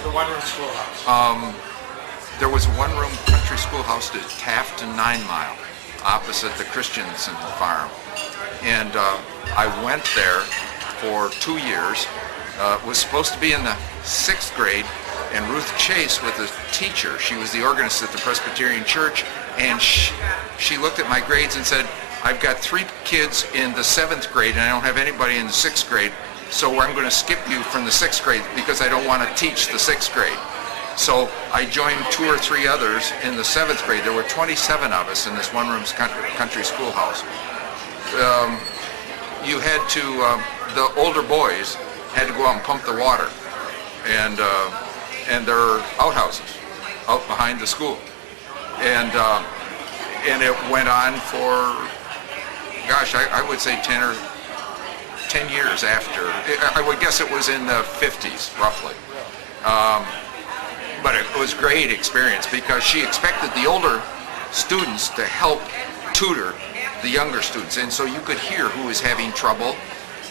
to the one-room schoolhouse? There was a one-room country schoolhouse at Taft and 9 Mile, opposite the Christensen farm. And I went there for 2 years. Was supposed to be in the 6th grade, and Ruth Chase was the teacher. She was the organist at the Presbyterian Church, and she looked at my grades and said, I've got 3 kids in the 7th grade, and I don't have anybody in the 6th grade, so I'm going to skip you from the 6th grade because I don't want to teach the 6th grade. So I joined 2 or 3 others in the 7th grade. There were 27 of us in this one-room country schoolhouse. You had to, the older boys had to go out and pump the water, and there are outhouses out behind the school, and it went on for, gosh, I would say 10 years after. I would guess it was in the 50s, roughly. But it was a great experience because she expected the older students to help tutor the younger students, and so you could hear who was having trouble,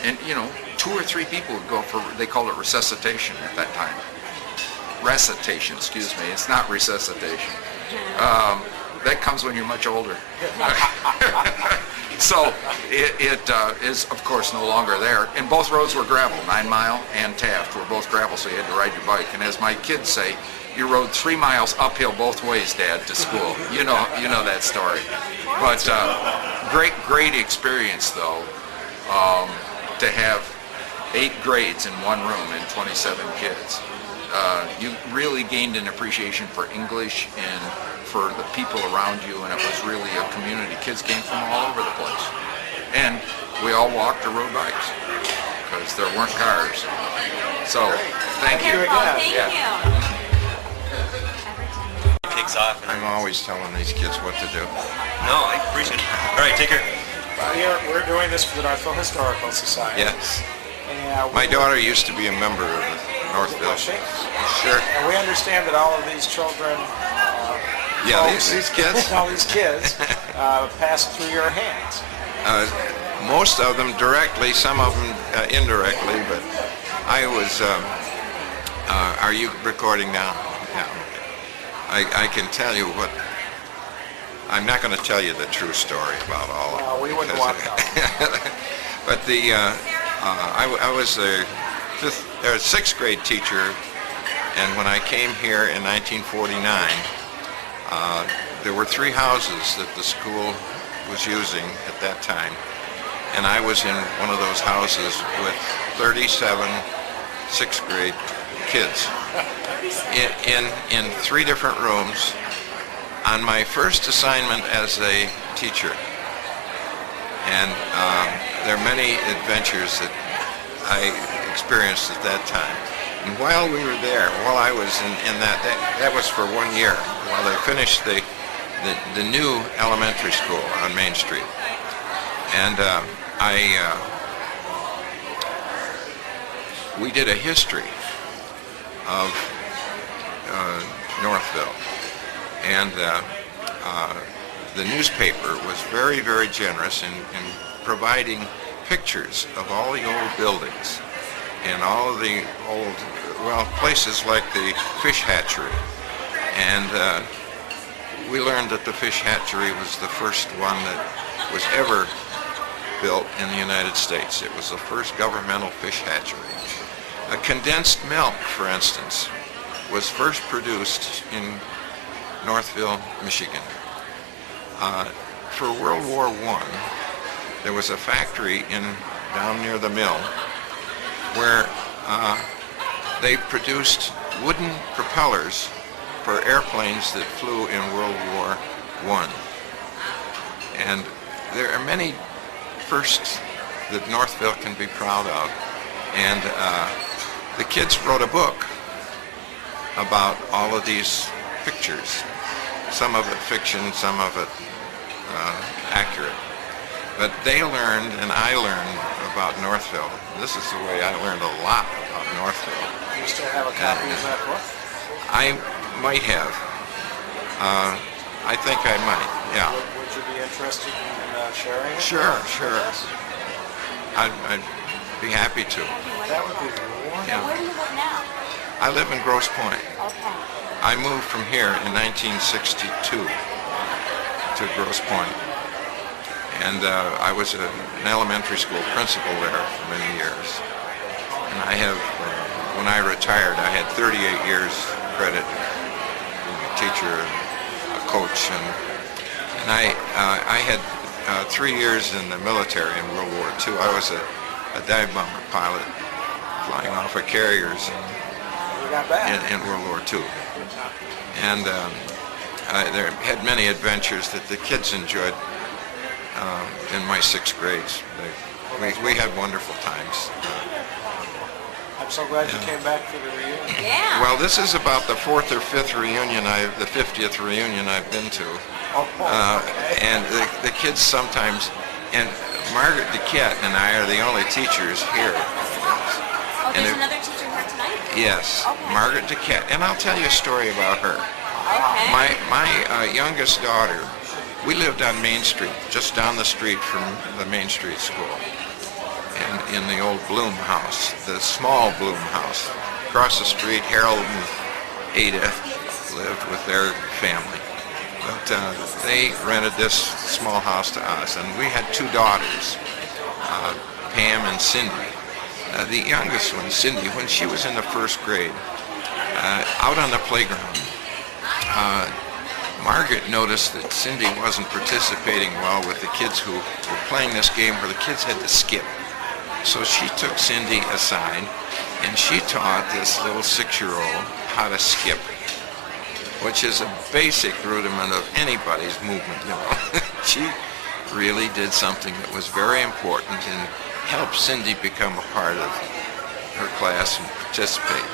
and 2 or 3 people would go for, they called it resuscitation at that time. Recitation, excuse me, it's not resuscitation. That comes when you're much older. So it is, of course, no longer there. And both roads were gravel. 9 Mile and Taft were both gravel, so you had to ride your bike. And as my kids say, you rode 3 miles uphill both ways, Dad, to school. You know that story. But great experience, though, to have 8 grades in one room and 27 kids. You really gained an appreciation for English and for the people around you, and it was really a community. Kids came from all over the place. And we all walked or rode bikes because there weren't cars. So, thank you. Thank you. Kicks off. I'm always telling these kids what to do. No, I appreciate it. All right, take care. We're doing this for the Northville Historical Society. Yes. And My daughter used to be a member of the Northville. Sure. And we understand that all of these children, Yeah, folks, these kids. all these kids passed through your hands. Most of them directly, some of them indirectly, but I was, are you recording now? Yeah. I can tell you what, I'm not going to tell you the true story about all of them. We wouldn't want to know. But I was a 6th grade teacher, and when I came here in 1949, there were 3 houses that the school was using at that time, and I was in one of those houses with 37 6th grade kids in 3 different rooms on my first assignment as a teacher. And there are many adventures that I experienced at that time. And while we were there, while I was in that was for 1 year, while they finished the new elementary school on Main Street. And we did a history of Northville. And the newspaper was very, very generous in providing pictures of all the old buildings and all of the old, places like the fish hatchery. And we learned that the fish hatchery was the first one that was ever built in the United States. It was the first governmental fish hatchery. Condensed milk, for instance, was first produced in Northville, Michigan. For World War I, there was a factory down near the mill where they produced wooden propellers for airplanes that flew in World War I. And there are many firsts that Northville can be proud of. And the kids wrote a book about all of these pictures. Some of it fiction, some of it accurate. But they learned, and I learned about Northville. This is the way I learned a lot about Northville. Do you still have a copy of that book? I might have. I think I might, yeah. Would you be interested in sharing it? Sure. I'd be happy to. That would be wonderful. Yeah. Where do you live now? I live in Grosse Pointe. Okay. I moved from here in 1962 to Grosse Pointe. And I was an elementary school principal there for many years. And I have, when I retired, I had 38 years credit, being a teacher, a coach, and I had 3 years in the military in World War II. I was a dive bomber pilot flying off of carriers in World War II. And I had many adventures that the kids enjoyed in my 6th grades. We had wonderful times. I'm so glad you came back for the reunion. Yeah. Well, this is about the 4th or 5th reunion, the 50th reunion I've been to. Okay. And the kids sometimes, and Margaret Duquette and I are the only teachers here. Oh, there's another teacher here tonight? Yes, Okay. Margaret Duquette. And I'll tell you a story about her. Okay. My youngest daughter, we lived on Main Street, just down the street from the Main Street School, in the old Bloom house, the small Bloom house. Across the street, Harold and Ada lived with their family. But they rented this small house to us, and we had 2 daughters, Pam and Cindy. The youngest one, Cindy, when she was in the 1st grade, out on the playground, Margaret noticed that Cindy wasn't participating well with the kids who were playing this game where the kids had to skip. So she took Cindy aside and she taught this little 6-year-old how to skip, which is a basic rudiment of anybody's movement, you know. She really did something that was very important and helped Cindy become a part of her class and participate.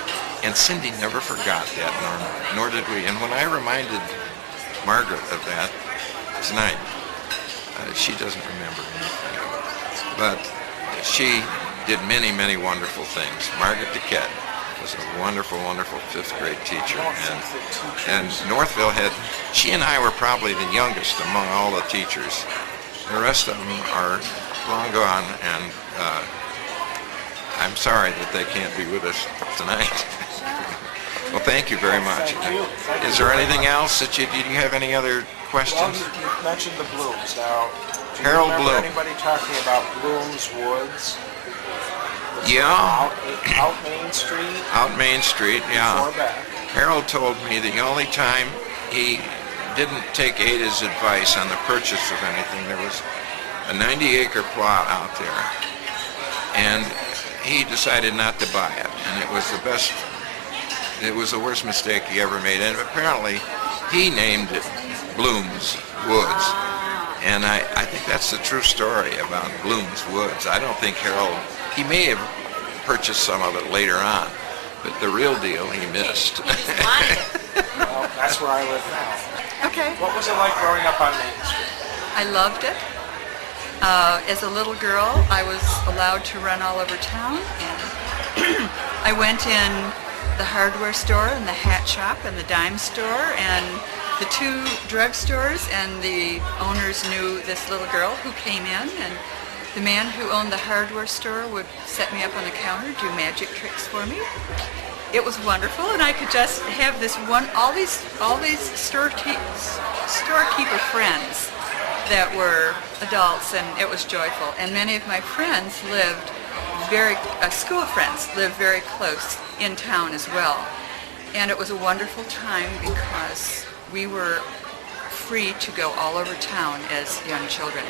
And Cindy never forgot that, nor did we. And when I reminded Margaret of that tonight, she doesn't remember anything. But she did many, many wonderful things. Margaret Duquette was a wonderful, wonderful 5th grade teacher. And Northville had, she and I were probably the youngest among all the teachers. The rest of them are long gone, and I'm sorry that they can't be with us tonight. Well, thank you very much. Thank you. Is there anything else that did you have any other Well, questions? you mentioned the Blooms. Now, do you Harold remember Bloom. anybody talking about Bloom's Woods? Yeah, Out Main Street? out Main Street, yeah. Before that. Harold told me the only time he didn't take Ada's advice on the purchase of anything, there was a 90-acre plot out there, and he decided not to buy it, and it was the worst mistake he ever made, and apparently he named it Bloom's Woods, and I think that's the true story about Bloom's Woods. I don't think Harold, he may have purchased some of it later on, but the real deal he missed. He just wanted it. Well, that's where I live now. Okay. What was it like growing up on Main Street? I loved it. As a little girl, I was allowed to run all over town, and I went in the hardware store and the hat shop and the dime store and the 2 drugstores, and the owners knew this little girl who came in, and the man who owned the hardware store would set me up on the counter, do magic tricks for me. It was wonderful, and I could just have all these storekeeper friends that were adults, and it was joyful. And many of my friends school friends lived very close in town as well. And it was a wonderful time because we were free to go all over town as young children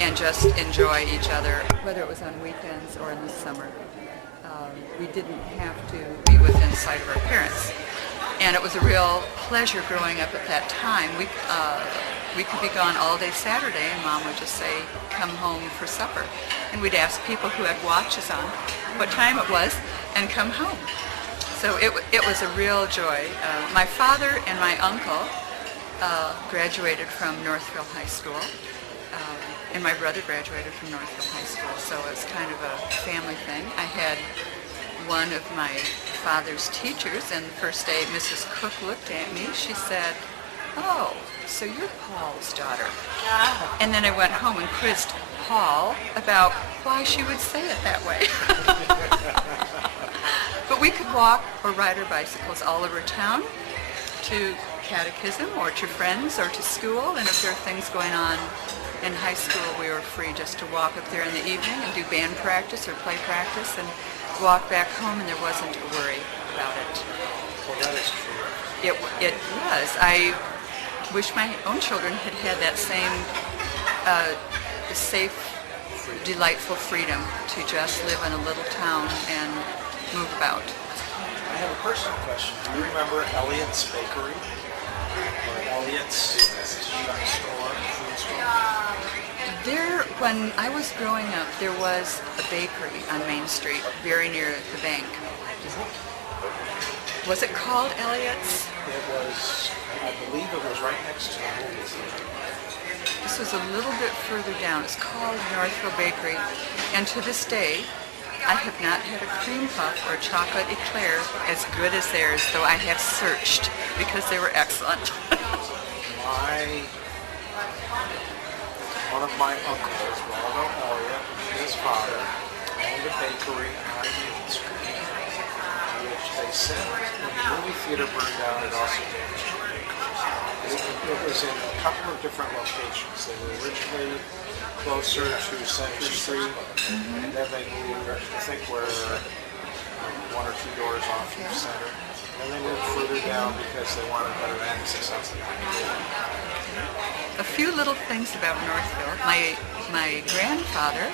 and just enjoy each other, whether it was on weekends or in the summer. We didn't have to be within sight of our parents. And it was a real pleasure growing up at that time. We could be gone all day Saturday, and Mom would just say, come home for supper. And we'd ask people who had watches on what time it was and come home. So it was a real joy. My father and my uncle graduated from Northville High School, and my brother graduated from Northville High School, so it was kind of a family thing. I had one of my father's teachers, and the first day Mrs. Cook looked at me, she said, "Oh, so you're Paul's daughter." And then I went home and quizzed Paul about why she would say it that way. But we could walk or ride our bicycles all over town to catechism or to friends or to school. And if there are things going on in high school, we were free just to walk up there in the evening and do band practice or play practice and walk back home, and there wasn't a worry about it. Well, that is true. It was. I wish my own children had had that same safe, delightful freedom to just live in a little town and move about. I have a personal question. Do you remember Elliot's Bakery? Or Elliot's store, food store? There, when I was growing up, there was a bakery on Main Street, very near the bank. Was it called Elliot's? It was, I believe it was right next to the movie theater. This was a little bit further down. It's called Northville Bakery. And to this day, I have not had a cream puff or a chocolate eclair as good as theirs, though I have searched because they were excellent. One of my uncles, Waldo Elliott, his father, owned a bakery on Main Street, which they said when the movie theater burned down, it also damaged the bakery. It was in a couple of different locations. They were originally closer to Center Street, and then they moved, I think, where one or two doors off from Center. And then they moved further down because they wanted better access out to the highway. A few little things about Northville. My grandfather,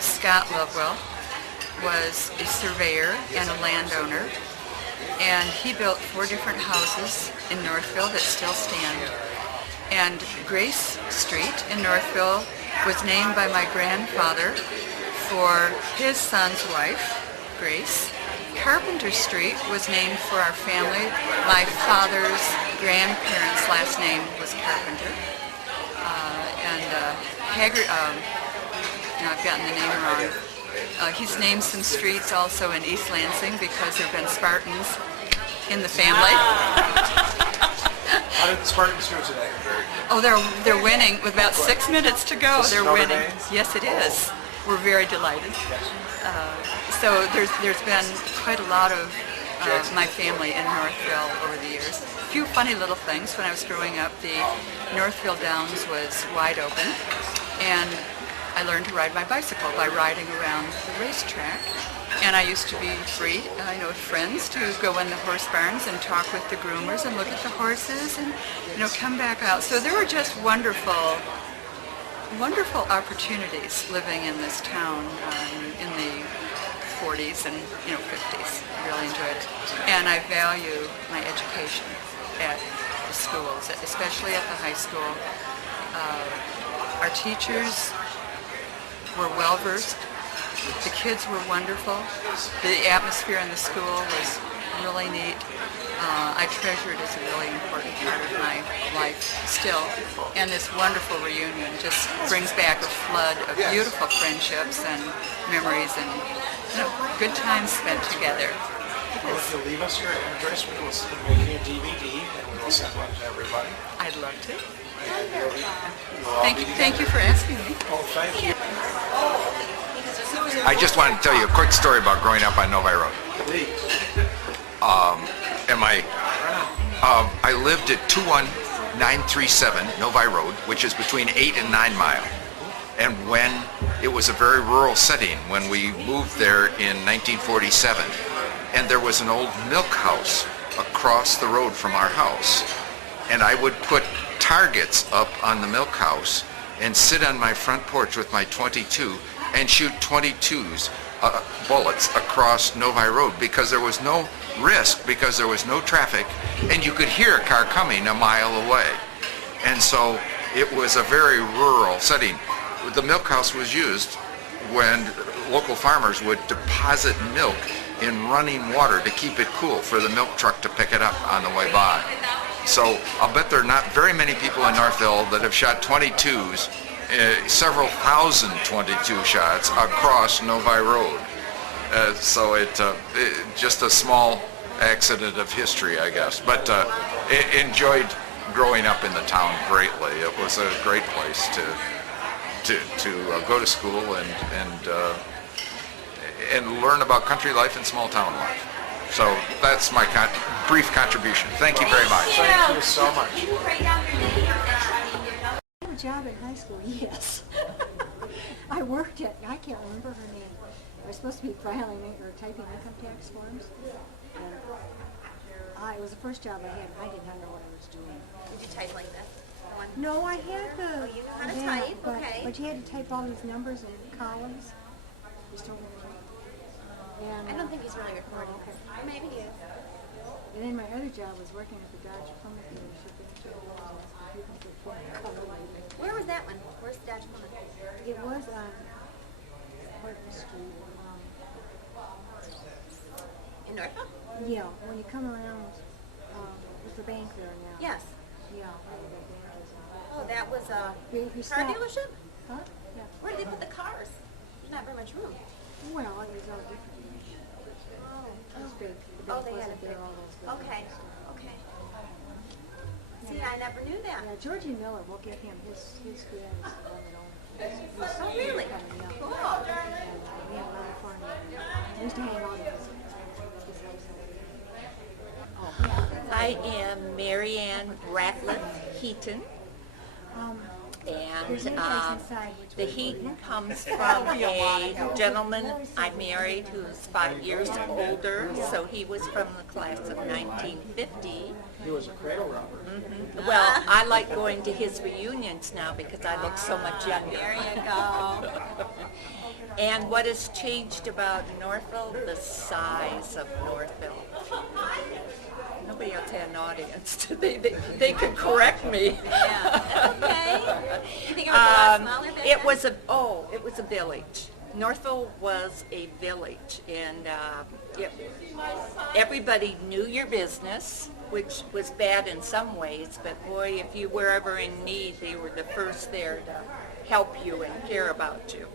Scott Lovewell, was a surveyor and a landowner, and he built 4 different houses in Northville that still stand. And Grace Street in Northville was named by my grandfather for his son's wife, Grace. Carpenter Street was named for our family. My father's grandparents' last name was Carpenter. Haggard, now I've gotten the name wrong. He's named some streets also in East Lansing because there have been Spartans in the family. How did the Spartans do today? Oh, they're winning with about 6 minutes to go. They're Notre winning. Dame? Yes, it is. We're very delighted. So there's been quite a lot of my family in Northville over the years. A few funny little things. When I was growing up, the Northville Downs was wide open, and I learned to ride my bicycle by riding around the racetrack. And I used to be free, with friends to go in the horse barns and talk with the groomers and look at the horses and, come back out. So there were just wonderful opportunities living in this town in the 40s and 50s. I really enjoyed it. And I value my education at the schools, especially at the high school. Our teachers were well versed. The kids were wonderful. The atmosphere in the school was really neat. I treasure it as a really important part of my life still. And this wonderful reunion just brings back a flood of beautiful friendships and memories and good times spent together. Well, if you'll leave us your address, we will make you a DVD and we will send one to everybody. I'd love to. And you'll all be Thank you for asking me. Oh, thank you. I just wanted to tell you a quick story about growing up on Novi Road. Please. I lived at 21937 Novi Road, which is between 8 and 9 Mile. And when it was a very rural setting, when we moved there in 1947, and there was an old milk house across the road from our house, and I would put targets up on the milk house and sit on my front porch with my .22 and shoot .22s bullets across Novi Road because there was no risk, because there was no traffic, and you could hear a car coming a mile away. And so it was a very rural setting. The milk house was used when local farmers would deposit milk in running water to keep it cool for the milk truck to pick it up on the way by. So I'll bet there are not very many people in Northville that have shot .22s, several thousand .22 shots across Novi Road. So it just a small accident of history, I guess. But enjoyed growing up in the town greatly. It was a great place to go to school and and learn about country life and small town life. So that's my brief contribution. Thank you very much. Thank you so much. Can you write down your name? I had a job in high school, yes. I worked at, I can't remember her name. I was supposed to be filing or typing income tax forms. And it was the first job I had. I did not know what I was doing. Did you type like this? One. No, I had the... Oh, you know how to yeah, type, okay. But you had to type all these numbers and columns. You still remember? And, I don't think he's really recording. okay. Maybe he is. And then my other job was working at the Dodge Plymouth dealership. Where was that one? Where's Dodge Plymouth? It was on Horton Street. In Northville? Yeah, when you come around, there's the bank there now. Yes. Yeah, where the bank is. Oh, that was a You car stop. dealership? Huh? Yeah. Where did they put the cars? There's not very much room. Well, it was all different. It was big. The Oh, bank they had a wasn't there, big. all those buildings. Okay. Okay. See, I never knew that. Yeah, Georgie Miller, we'll get him. His dad is the one that owned it. Oh, really? Cool. And we had another farm there. We used to hang on to his house. I am Marianne Ratliff Heaton, There's and no place inside. the Heaton comes from a gentleman I married who's 5 years older, so he was from the class of 1950. He was a cradle robber. Well, I like going to his reunions now because I look so much younger. There you go. And what has changed about Northville? The size of Northville. Nobody else had an audience. They could correct me. Yeah. Okay. You think it was a lot smaller back It then? was a village. Northville was a village, and everybody knew your business, which was bad in some ways, but boy, if you were ever in need, they were the first there to help you and care about you.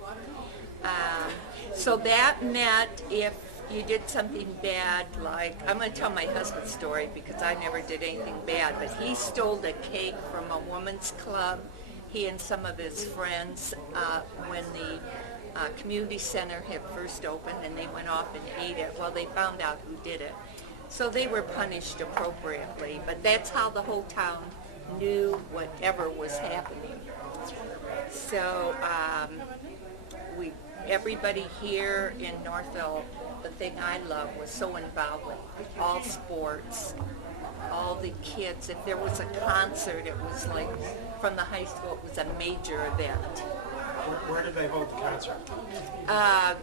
So that meant if you did something bad, like, I'm going to tell my husband's story because I never did anything bad, but he stole a cake from a woman's club, he and some of his friends, when the community center had first opened, and they went off and ate it. Well, they found out who did it. So they were punished appropriately, but that's how the whole town knew whatever was happening. So everybody here in Northville, the thing I love was so involved with all sports, all the kids. If there was a concert, it was like, from the high school, it was a major event. Where did they hold the concert?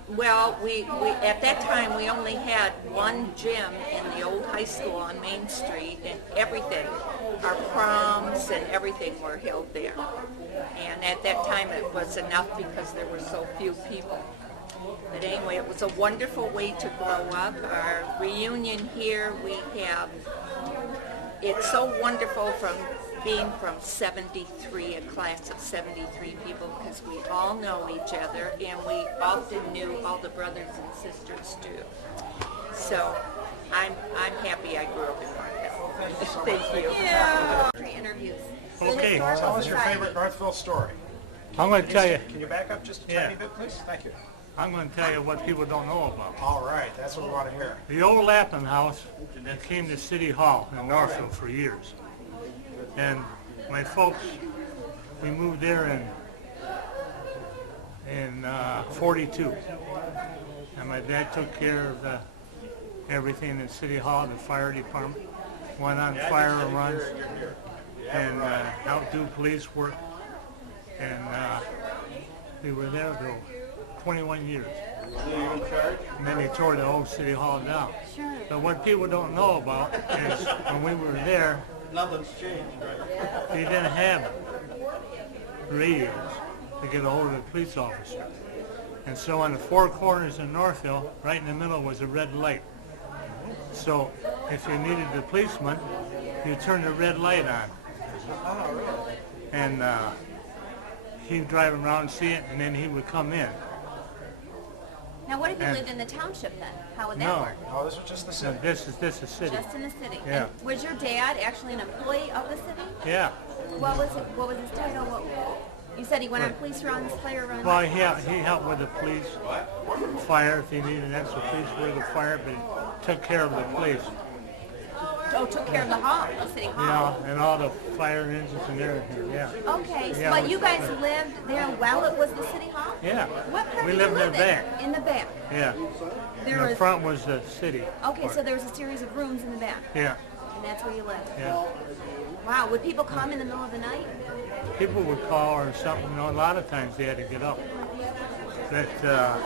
Well, we at that time we only had one gym in the old high school on Main Street, and everything, our proms and everything were held there. And at that time it was enough because there were so few people. But anyway, it was a wonderful way to grow up. Our reunion here, it's so wonderful from being from 73, a class of 73 people, because we all know each other, and we often knew all the brothers and sisters too. So I'm happy I grew up in Northville. Thank you. Yeah. Interviews. Okay. Tell us your favorite Northville story. I'm going to tell you. Can you back up just a Yeah. tiny bit, please? Thank you. I'm going to tell you what people don't know about. All right, that's what we want to hear. The old Lappin House that came to City Hall in Northville for years, and my folks, we moved there in 42, and my dad took care of everything in City Hall, the fire department, went on fire runs, and outdo police work, and we were there till 21 years. And then they tore the old City Hall down. Sure. But what people don't know about is when we were there, Nothing's changed, right? they didn't have radios to get a hold of the police officer. And so on the four corners in Northville, right in the middle was a red light. So if you needed the policeman, you turned the red light on. And he'd drive around and see it, and then he would come in. Now, what if you And- lived in the township then? How would that No. work? Oh, this was just the So city. this is city. Just in the city. Yeah. And was your dad actually an employee of the city? Yeah. What was his title? You said he went on police runs, player runs? Well, he helped with the police, fire, if he needed an extra police with the fire, but he took care of the police. Oh, took care of the hall, the city hall. Yeah, and all the fire engines and everything, yeah. Okay, so, Yeah, but we- you guys lived there while it was the city hall? Yeah. What part We did you lived in live the back. In the back. Yeah. There And the was- front was the city. Okay, so there was a series of rooms in the back, Yeah, and that's where you lived. yeah. Wow, would people come in the middle of the night? People would call or something, you know, a lot of times they had to get up. But a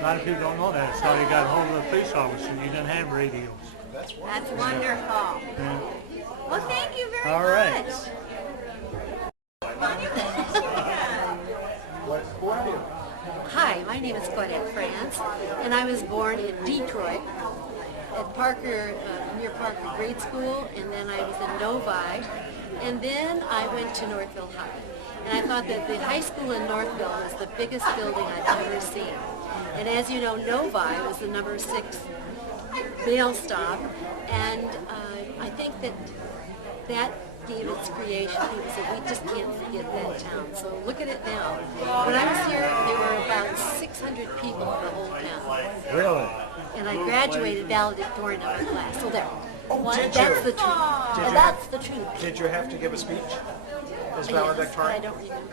lot of people don't know that, so they got a hold of the police officer. You didn't have radios. That's wonderful. Yeah. Well, thank you very All right. much. Hi, my name is Claudette France, and I was born in Detroit at Parker, near Parker Grade School, and then I was in Novi, and then I went to Northville High. And I thought that the high school in Northville was the biggest building I've ever seen. And as you know, Novi was the number 6 mail stop, and I think that gave its creation. People said, we just can't forget that town. So look at it now. When I was here, there were about 600 people in the whole town. Really? And I graduated valedictorian of my class. So there. did That's you? the truth. Did you That's the truth. Did you have to give a speech as Yes, valedictorian? I don't remember.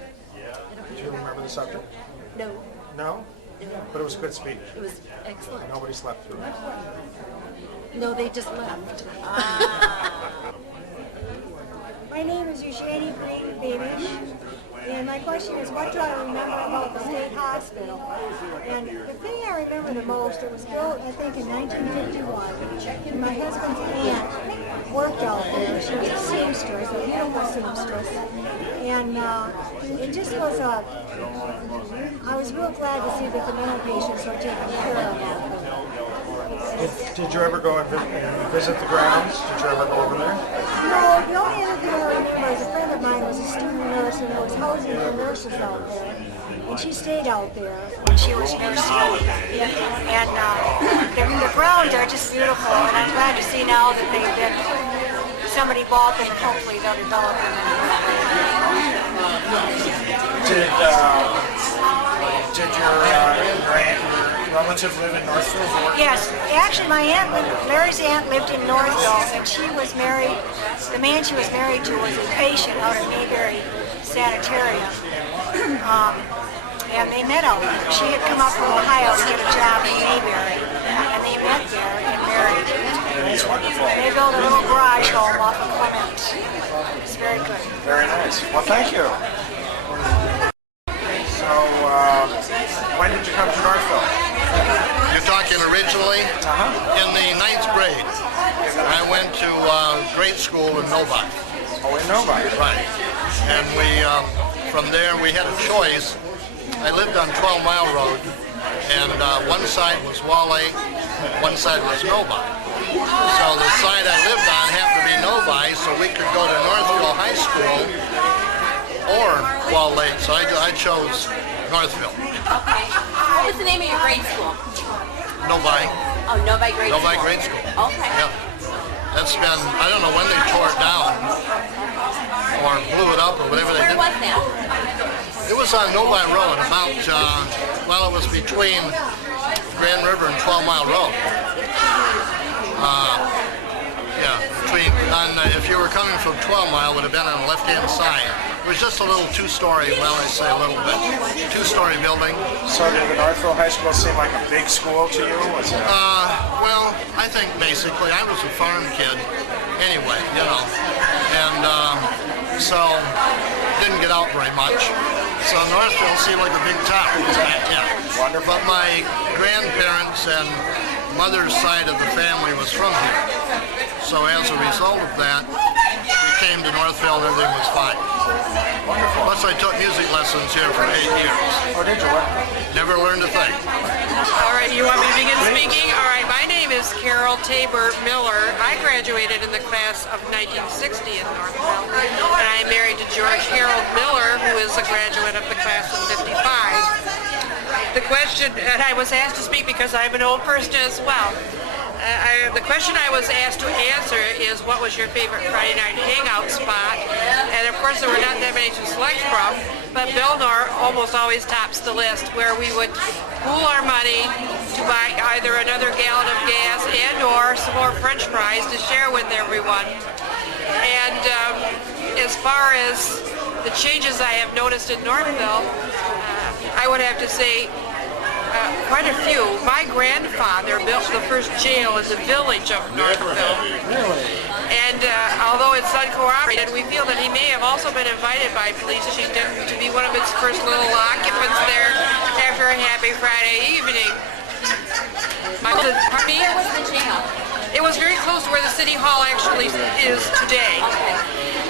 Do you remember the subject? No, No? But it was a good speech. it was excellent. Nobody slept through it. No, they just left. My name is Eugenie Green Beamish, and my question is, what do I remember about the state hospital? And the thing I remember the most, it was built, I think, in 1951, and my husband's aunt worked out there. She was a seamstress, a beautiful seamstress, and it just was I was real glad to see that the mental patients were taken care of. Did you ever go and visit the grounds? Did you ever go over there? No, the only other thing I remember is a friend of mine was a student nurse and was housing for nurses out there. And she stayed out there when she was nursing. And the grounds are just beautiful, and I'm glad to see now that somebody bought them and hopefully they'll develop them. Did your relative live in Northville? Yes, actually Mary's aunt lived in Northville, and she was married, the man she was married to was a patient out of Mayberry Sanitarium. And they met out there. She had come up from Ohio to get a job in Mayberry, and they met there and married. That's wonderful. They built a little garage home off of Clement. It's very good. Very nice. Well, thank you. So, when did you come to Northville? You're talking originally? In the 9th grade. I went to grade school in Novi. Oh, in Novi. Right. And from there we had a choice. I lived on 12 Mile Road, and one side was Wall Lake, one side was Novi. So the side I lived on happened to be Novi, so we could go to Northville High School or Wall Lake, so I chose Northville. Okay. What was the name of your grade school? Novi. Oh, Novi Grade Novi School. Grade School. Okay. Yeah. That's been, I don't know when they tore it down or blew it up or whatever they Where did. was that? It was on Novi Road, about, it was between Grand River and 12 Mile Road. If you were coming from 12 Mile, it would have been on the left-hand side. It was just a little two-story, well, I say a little bit, two-story building. So did the Northville High School seem like a big school to you? Was it? Well, I think basically I was a farm kid anyway, and so didn't get out very much. So Northville seemed like a big town. Yeah. Wonderful. But my grandparents and mother's side of the family was from here. So as a result of that, we came to Northville and everything was fine. Wonderful. Plus I took music lessons here for 8 years. Oh, did you? What? Never learned a thing. All right, you want me to begin speaking? All right, my name is Carol Tabor Miller. I graduated in the class of 1960 in Northville, and I'm married to George Harold Miller, who is a graduate of the class of 55. The question, and I was asked to speak because I'm an old person as well. The question I was asked to answer is, what was your favorite Friday night hangout spot? And of course there were not that many to select from, but Belnor almost always tops the list, where we would pool our money to buy either another gallon of gas and or some more French fries to share with everyone. And as far as the changes I have noticed in Northville, I would have to say quite a few. My grandfather built the first jail in the village of Northville. And although it's uncorroborated, we feel that he may have also been invited by police chief to be one of its first little occupants there after a happy Friday evening. Where was the jail? It was very close to where the city hall actually is today.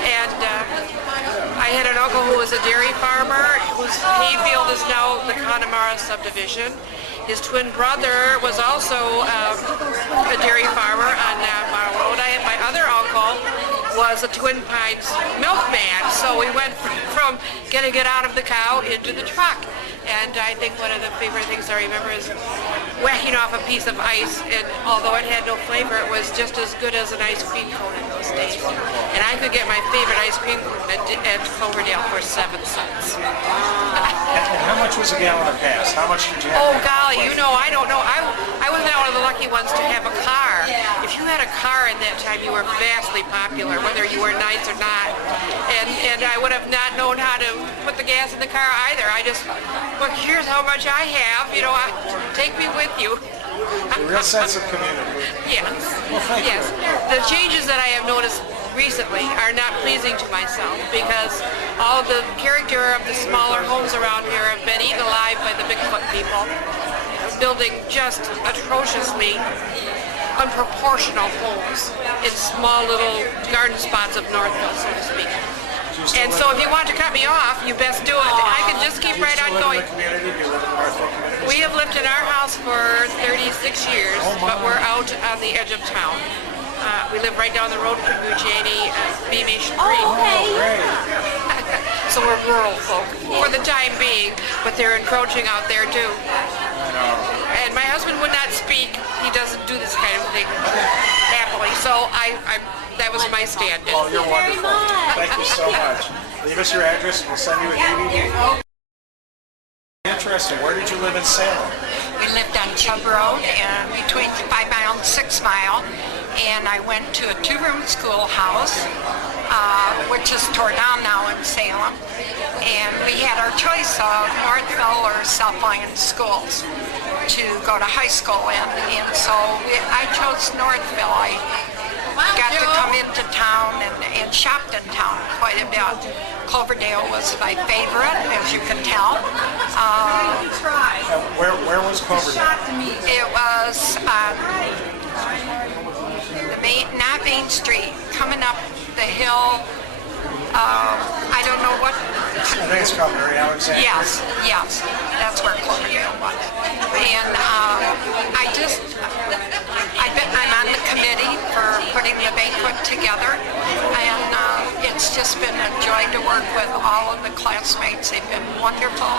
And I had an uncle who was a dairy farmer, whose hayfield is now the Connemara subdivision. His twin brother was also a dairy farmer on Mile Road. My other uncle was a Twin Pines milkman, so we went from getting it out of the cow into the truck. And I think one of the favorite things I remember is whacking off a piece of ice, and although it had no flavor, it was just as good as an ice cream cone in those days. And I could get my favorite ice cream cone at Cloverdale for 7 cents. And how much was a gallon of gas? How much did you have? Oh golly, I don't know. I was not one of the lucky ones to have a car. If you had a car in that time, you were vastly popular, whether you were nice or not. And I would have not known how to put the gas in the car either. I just, look, here's how much I have, take me with you. A real sense of community. Yes. Yes. The changes that I have noticed recently are not pleasing to myself, because all the character of the smaller homes around here have been eaten alive by the Bigfoot people, building just atrociously unproportional homes in small little garden spots of Northville, so to speak. And so if you want to cut me off, you best do it. I can just keep right on going. We have lived in our house for 36 years, but we're out on the edge of town. We live right down the road from Eugenie, Beamish Creek. Oh, okay. So we're rural folk for the time being, but they're encroaching out there too. And my husband would not speak. He doesn't do this kind of thing happily. So that was my stand-in. Oh, you're wonderful. Thank you so much. Leave us your address and we'll send you a DVD. Interesting. Where did you live in Salem? We lived on Chubb Road between 5 Mile and 6 Mile, and I went to a 2-room schoolhouse, which is torn down now in Salem, and we had our choice of Northville or South Lyon schools to go to high school in, and so I chose Northville. I got to come into town and shopped in town quite a bit. Cloverdale was my favorite, as you can tell. Where was Cloverdale? It was not Main Street, coming up the hill. I don't know what. I think it's called Mary Alexander. Yes, that's where Cloverdale was. And I'm on the committee for putting the banquet together, and it's just been a joy to work with all of the classmates. They've been wonderful.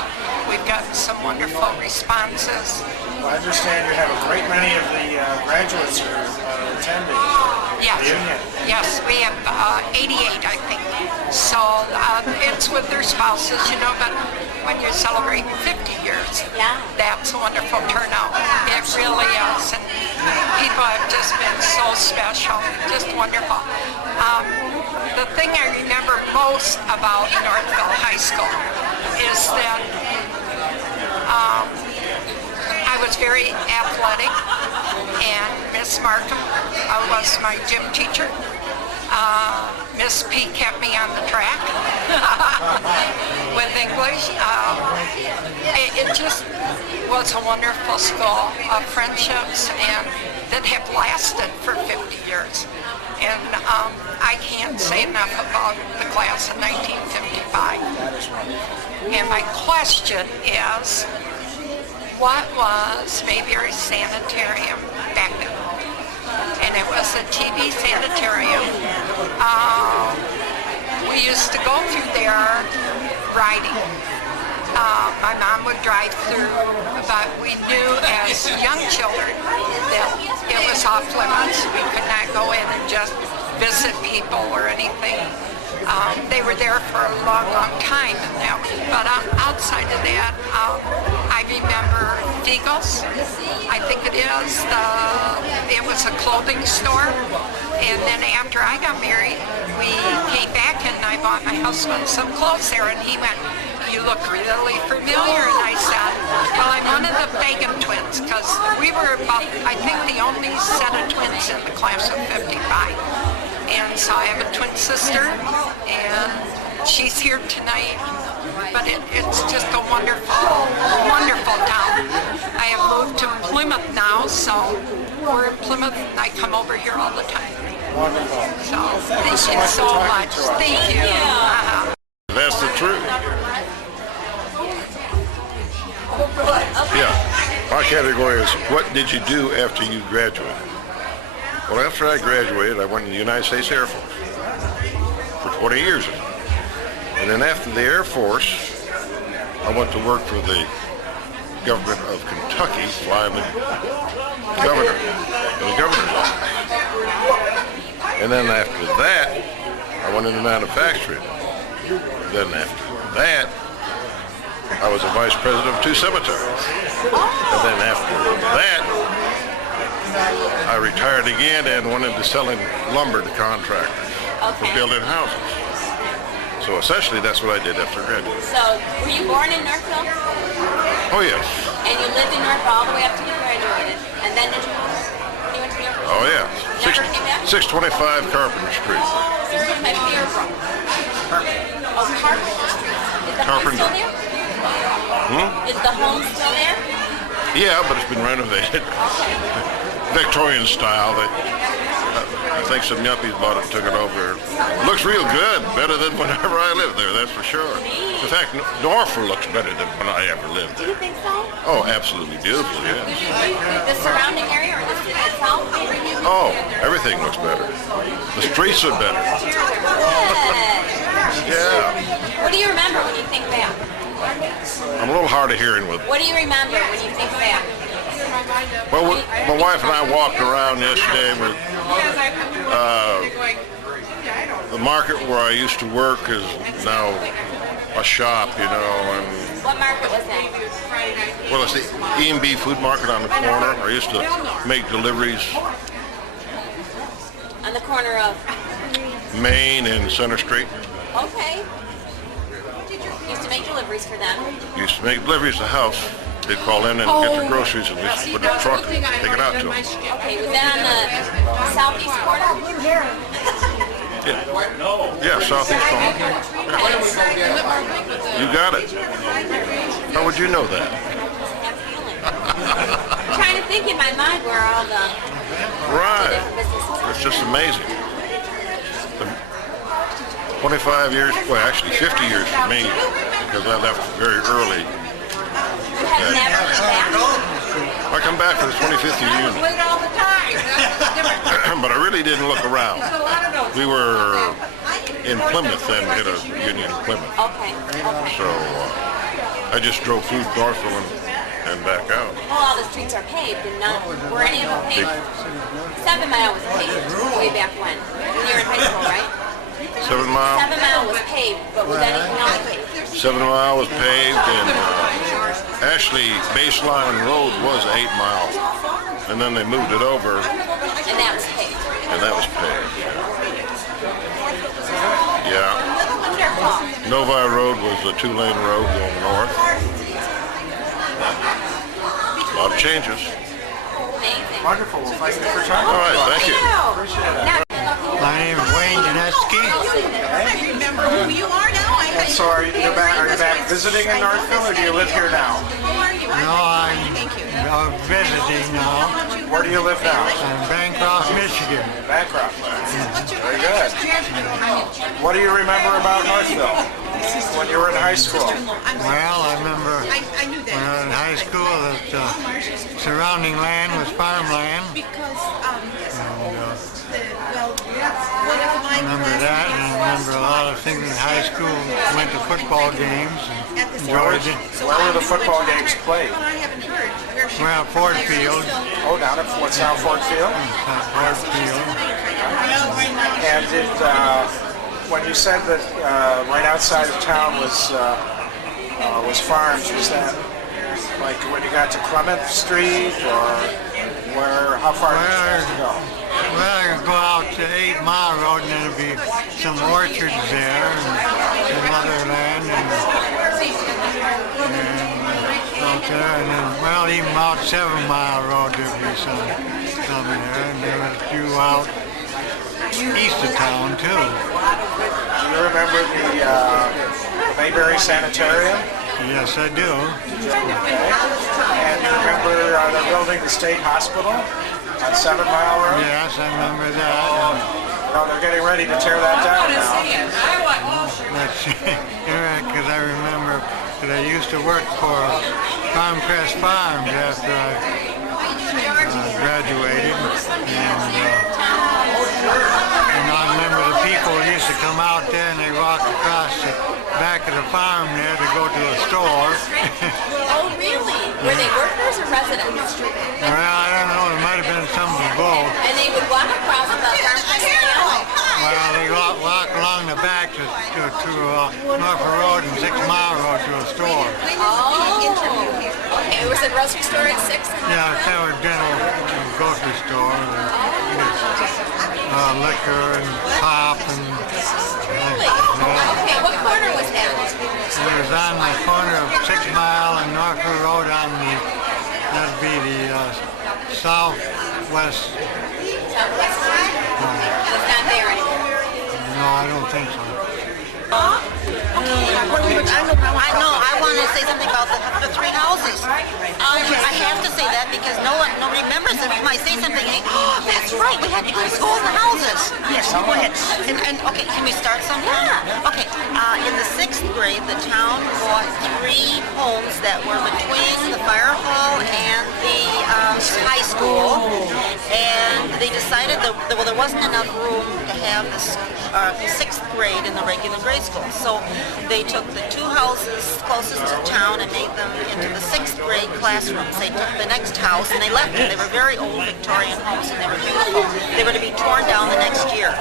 We've gotten some wonderful responses. Well, I understand you have a great many of the graduates who are attending. Yes, we have 88, I think. So it's with their spouses, but when you're celebrating 50 years, that's a wonderful turnout. It really is. And people have just been so special, just wonderful. The thing I remember most about Northville High School is that I was very athletic, and Miss Markham was my gym teacher. Miss P kept me on the track with English. It just was a wonderful school of friendships and that have lasted for 50 years. And I can't say enough about the class of 1955. And my question is, what was Mayberry Sanitarium back then? And it was a TB sanitarium. We used to go through there riding. My mom would drive through, but we knew as young children that it was off limits. We could not go in and just visit people or anything. They were there for a long, long time, but outside of that, I remember Deagle's, I think it is. It was a clothing store, and then after I got married, we came back and I bought my husband some clothes there, and he went, "You look really familiar," and I said, "Well, I'm one of the Fagan twins," because we were about, I think, the only set of twins in the class of 55. And so I have a twin sister, and she's here tonight. But it's just a wonderful, wonderful town. I have moved to Plymouth now, so we're in Plymouth, and I come over here all the time. So thank you so much. Thank you. That's the truth. Yeah. My category is, what did you do after you graduated? Well, after I graduated, I went in the United States Air Force for 20 years. And then after the Air Force, I went to work for the government of Kentucky, flying the governor in the governor's office. And then after that, I went into manufacturing. Then after that, I was a vice president of 2 cemeteries. And then after that, I retired again and went into selling lumber to contractors for building houses. So essentially, that's what I did after graduating. So, were you born in Northville? Oh, yes. And you lived in Northville all the way up till you graduated? And then did you move? You went to New York? Oh, yeah. Never came back? 625 Carpenter Street. 625 Deerbrook. Oh, Carpenter Street. Is the Carpenter. home still there? Is the home still there? Yeah, but it's been renovated. Victorian style. I think some yuppies bought it and took it over. It looks real good, better than whenever I lived there, that's for sure. In fact, Northville looks better than when I ever lived there. Do you think so? Oh, absolutely beautiful, yes. The surrounding area or the city itself? Oh, everything looks better. The streets are better. Yeah. What do you remember when you think back? I'm a little hard of hearing with. What do you remember when you think back? Well, my wife and I walked around yesterday with the market where I used to work is now a shop, you know. And What market was that? well, it's the E&B Food Market on the corner. I used to make deliveries On the corner of? Main and Center Street. Okay. Used to make deliveries for them. Used to make deliveries to the house. They'd call in and get their groceries and we used to put it in a truck and take it out to them. Okay, was that on the southeast corner? Yeah, southeast corner. You got it. How would you know that? I'm trying to think in my mind where all the Right. different businesses It's just amazing. 25 years, well actually 50 years for me, because I left very early. I come back for the 25th reunion. But I really didn't look around. We were in Plymouth and hit a reunion in Plymouth. Okay. So I just drove through Northville and back out. Well, all the streets are paved and none, were any of them paved? 7 Mile was paved way back when you were in high school, right? 7 Mile? 7 Mile was paved, but was anything else paved? 7 Mile was paved, and actually Baseline Road was 8 Mile, and then they moved it over, And that was paved. and that was paved. Yeah. Wonderful. Novi Road was a 2-lane road going north. A lot of changes. Amazing. Wonderful. Well, thank you for your time. All right, thank you. My name is Wayne Dineski. I remember who you are now. And so are you back visiting in Northville, or do you live here now? No, I'm visiting now. Where do you live now? In Bancroft, Michigan. Bancroft. Very good. What do you remember about Northville when you were in high school? Well, I remember when I was in high school that surrounding land was farmland. Because And one of my remember that, and I remember a lot of things in high school. Went to football games and enjoyed it. Where were the football games played? We're at Ford Field. Oh, down at South Ford Field? Ford Field. And did, when you said that right outside of town was farms, was that like when you got to Clement Street, or where? How far did you have to go? Well, I could go out to 8 Mile Road, and there'd be some orchards there, and some other land, and out there, and then, well, even about 7 Mile Road, there'd be some there, and there was a few out east of town, too. Do you remember the Mayberry Sanitarium? Yes, I do. Okay. And you remember they're building the state hospital on 7 Mile Road? Yes, I remember that. No, they're getting ready to tear that down now. Because I remember that I used to work for Farmcrest Farms after I graduated, and I remember the people used to come out there and they walked across the back of the farm there to go to a store. Oh, really? Were they workers or residents? Well, I don't know. There might have been some of both. And they would walk across the farm. Well, they walk along the back to Northville Road and 6 Mile Road to a store. Oh. Okay, it was a grocery store at 6? Yeah, kind of a dental grocery store. Liquor and pop and... Really? Okay, what corner was that? It was on the corner of 6 Mile and Northville Road on that'd be the southwest. Southwest side? It's not there anymore. No, I don't think so. I want to say something about the three houses. I have to say that because nobody remembers it. You might say something, oh, that's right, we had three schools and houses. Yes, go ahead. And okay, can we start sometime? Yeah. Okay, in the 6th grade, the town bought 3 homes that were between the fire hall and the high school, and they decided that there wasn't enough room to have the 6th grade in the regular grade school. So they took the 2 houses closest to town and made them into the 6th grade classrooms. They took the next house and they left them. They were very old Victorian homes and they were beautiful. They were to be torn down the next year.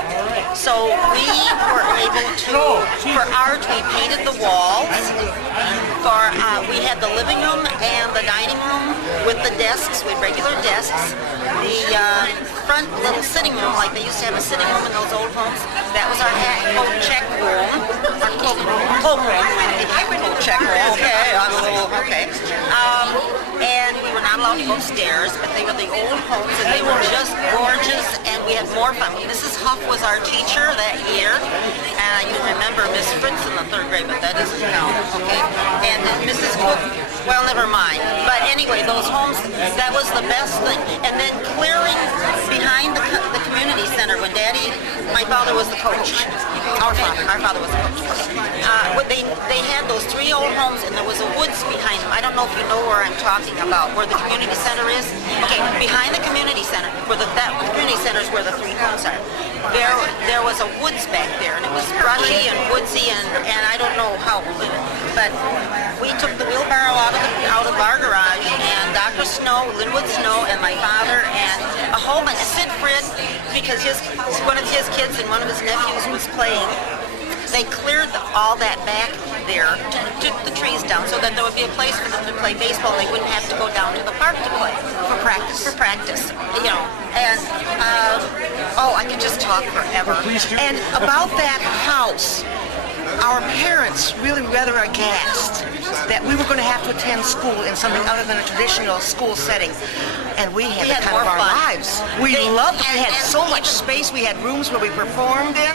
So we were able to, for art, we painted the walls. We had the living room and the dining room with the desks, with regular desks. The front little sitting room, like they used to have a sitting room in those old homes, that was our coat check room. Our cloakroom. Coat check room. Okay. And we were not allowed to go upstairs, but they were the old homes and they were just gorgeous, and we had more fun. Mrs. Huff was our teacher that year, and I can remember Miss Fritz in the 3rd grade, but that doesn't count. Okay. And Mrs. Cook, well, never mind. But anyway, those homes, that was the best thing. And then clearing behind the community center when my father was the coach. Our father was the coach. They had those 3 old homes and there was a woods behind them. I don't know if you know where I'm talking about, where the community center is. Okay, behind the community center, that community center is where the 3 homes are. There was a woods back there, and it was brushy and woodsy, and I don't know how, but we took the wheelbarrow out of our garage, and Dr. Snow, Linwood Snow, and my father, and a whole bunch of Sid Frid, because one of his kids and one of his nephews was playing. They cleared all that back there, took the trees down so that there would be a place for them to play baseball. They wouldn't have to go down to the park to play. For practice, you know. And, I could just talk forever. And about that house, our parents really rather aghast that we were going to have to attend school in something other than a traditional school setting. And we had the time of our lives. We loved it. We had so much space. We had rooms where we performed in,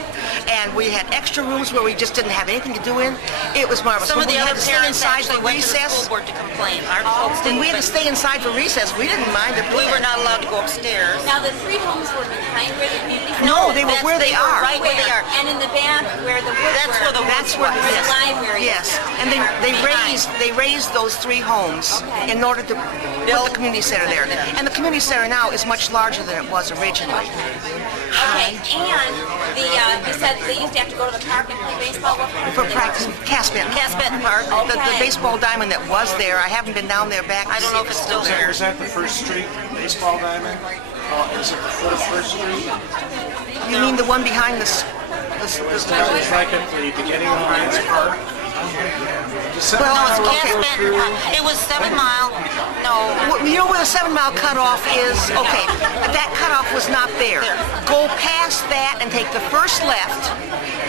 and we had extra rooms where we just didn't have anything to do in. It was marvelous. Some of the other parents actually went to the school board to complain. Our folks when we had to stay inside for recess, we didn't mind it. We were not allowed to go upstairs. Now the 3 homes were behind where the community center? No, they were where they are. Right where they are. And in the back where the woods were. That's where the library. Yes, and they raised those 3 homes in order to put the community center there. And the community center now is much larger than it was originally. Okay, and you said they used to have to go to the park and play baseball with them? For practice, Caspin Park. The baseball diamond that was there, I haven't been down there back. I don't know if it's still there. Was that the First Street baseball diamond? Is it the foot of First Street? You mean the one behind the It's like at the beginning of Lions Park. Well, it was 7 Mile. No. Well, you know where the 7 Mile cutoff is? Okay, that cutoff was not there. Go past that and take the first left,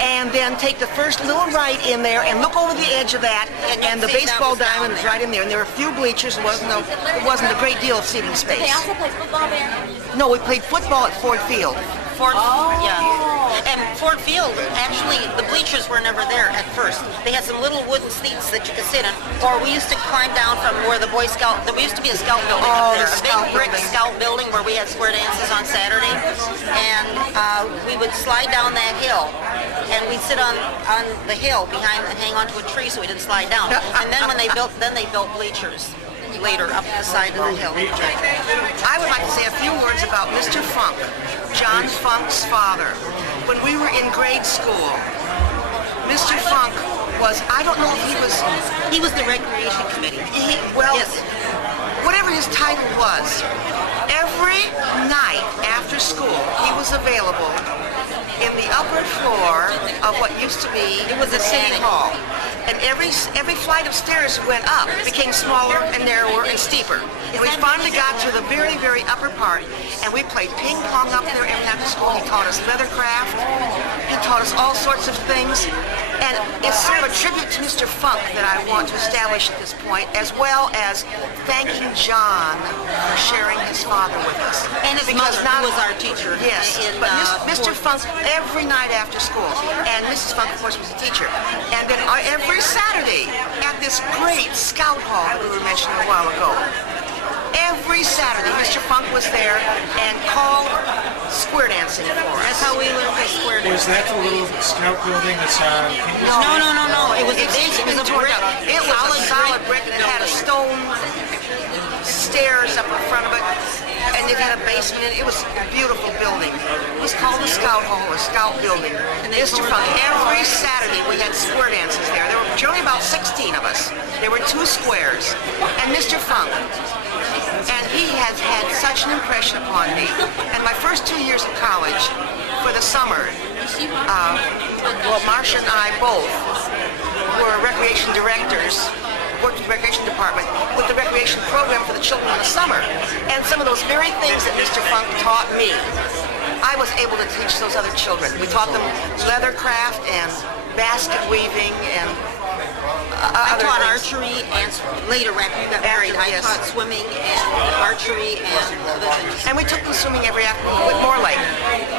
and then take the first little right in there, and look over the edge of that, and the baseball diamond is right in there. And there were a few bleachers. It wasn't a great deal of seating space. They also play football there? No, we played football at Ford Field. Yeah. And Ford Field, actually, the bleachers were never there at first. They had some little wooden seats that you could sit in, or we used to climb down from where the Boy Scout, there used to be a Scout building up there, a big brick Scout building where we had square dances on Saturday, and we would slide down that hill, and we'd sit on the hill behind and hang onto a tree so we didn't slide down. And then when they built bleachers later up the side of the hill. I would like to say a few words about Mr. Funk, John Funk's father. When we were in grade school, Mr. Funk was, I don't know if he was the recreation committee. Yes. Whatever his title was, every night after school, he was available in the upper floor of what used to be the city hall. And every flight of stairs went up, became smaller and narrower and steeper. And we finally got to the very, very upper part, and we played ping pong up there every after school. He taught us leathercraft. He taught us all sorts of things. And it's sort of a tribute to Mr. Funk that I want to establish at this point, as well as thanking John for sharing his father with us. And his mother, who was our teacher. Yes, but Mr. Funk every night after school, and Mrs. Funk, of course, was a teacher. And then every Saturday at this great scout hall that we were mentioning a while ago, every Saturday, Mr. Funk was there and called square dancing for us. That's how we learned to square dance. Was that the little scout building that's on King's No. It was a brick. It was a solid brick, and it had a stone stairs up in front of it, and it had a basement in it. It was a beautiful building. It was called the Scout Hall, or Scout Building. And Mr. Funk, every Saturday we had square dances there. There were generally about 16 of us. There were 2 squares. And Mr. Funk, and he has had such an impression upon me. And my first 2 years in college, for the summer, Marcia and I both were recreation directors, worked in the recreation department with the recreation program for the children in the summer. And some of those very things that Mr. Funk taught me, I was able to teach those other children. We taught them leathercraft and basket weaving and I taught archery, and later after you got married, I taught swimming and archery and other things. And we took them swimming every afternoon at Whitmore Lake.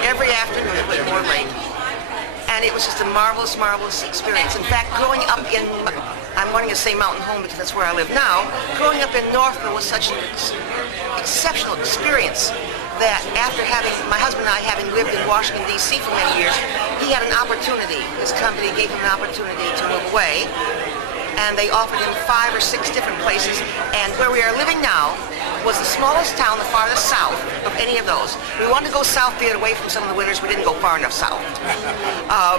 Every afternoon at Whitmore Lake. And it was just a marvelous, marvelous experience. In fact, growing up in, I'm wanting to say Mountain Home because that's where I live now, growing up in Northville was such an exceptional experience that after my husband and I having lived in Washington, D.C. for many years, he had an opportunity, his company gave him an opportunity to move away, and they offered him 5 or 6 different places, and where we are living now was the smallest town, the farthest south of any of those. We wanted to go south to get away from some of the winters. We didn't go far enough south.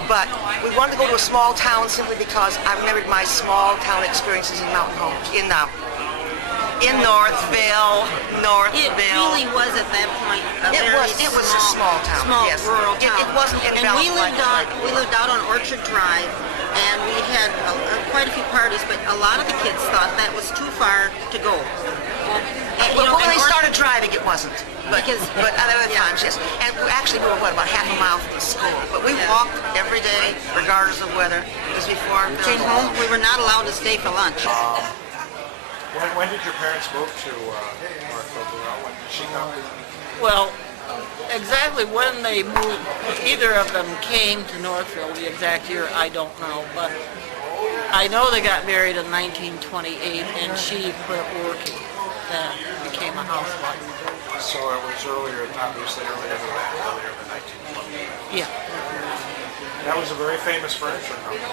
But we wanted to go to a small town simply because I remembered my small town experiences in Mountain Home, in Northville. It really was at that point It was a small town. Small yes. rural town. It wasn't in and we lived out on Orchard Drive, and we had quite a few parties, but a lot of the kids thought that was too far to go. And, when they started driving, it wasn't. But other times, yes. And actually, we were, about half a mile from the school. But we walked every day, regardless of weather. It was before we came home. We were not allowed to stay for lunch. When did your parents move to Northville? When did she come? Well, exactly when they moved, either of them came to Northville, the exact year, I don't know. But I know they got married in 1928, and she quit working. Then became a housewife. So it was obviously earlier than 1928. Yeah. That was a very famous furniture company.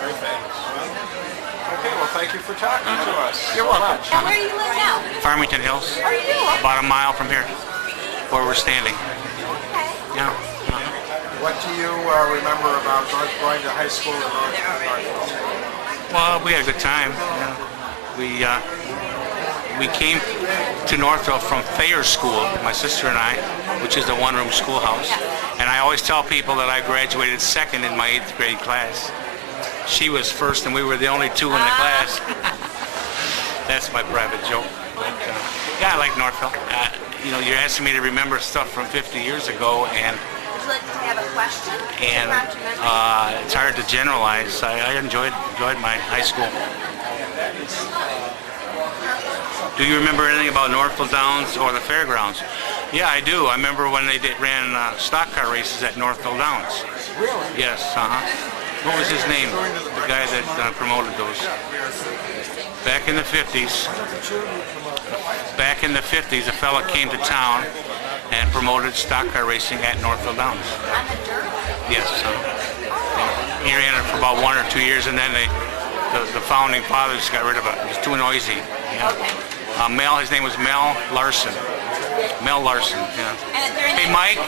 Very famous. Okay, well, thank you for talking to us. You're welcome. And where do you live now? Farmington Hills, Are you? about a mile from here, where we're standing. Okay. Yeah. What do you remember about going to high school in Northville? Well, we had a good time. We came to Northville from Thayer School, my sister and I, which is a one-room schoolhouse. And I always tell people that I graduated second in my 8th grade class. She was first, and we were the only two in the class. That's my private joke. But, yeah, I like Northville. You know, you're asking me to remember stuff from 50 years ago, and Would you like to have a question? it's hard to generalize. I enjoyed my high school. Do you remember anything about Northville Downs or the fairgrounds? Yeah, I do. I remember when they ran stock car races at Northville Downs. Really? Yes, What was his name? The guy that promoted those. Back in the 50s. Back in the 50s, a fella came to town and promoted stock car racing at Northville Downs. Yes. He ran it for about 1 or 2 years, and then the founding fathers got rid of it. It was too noisy. Yeah. Mel, his name was Mel Larson. Mel Larson, yeah. Hey, Mike,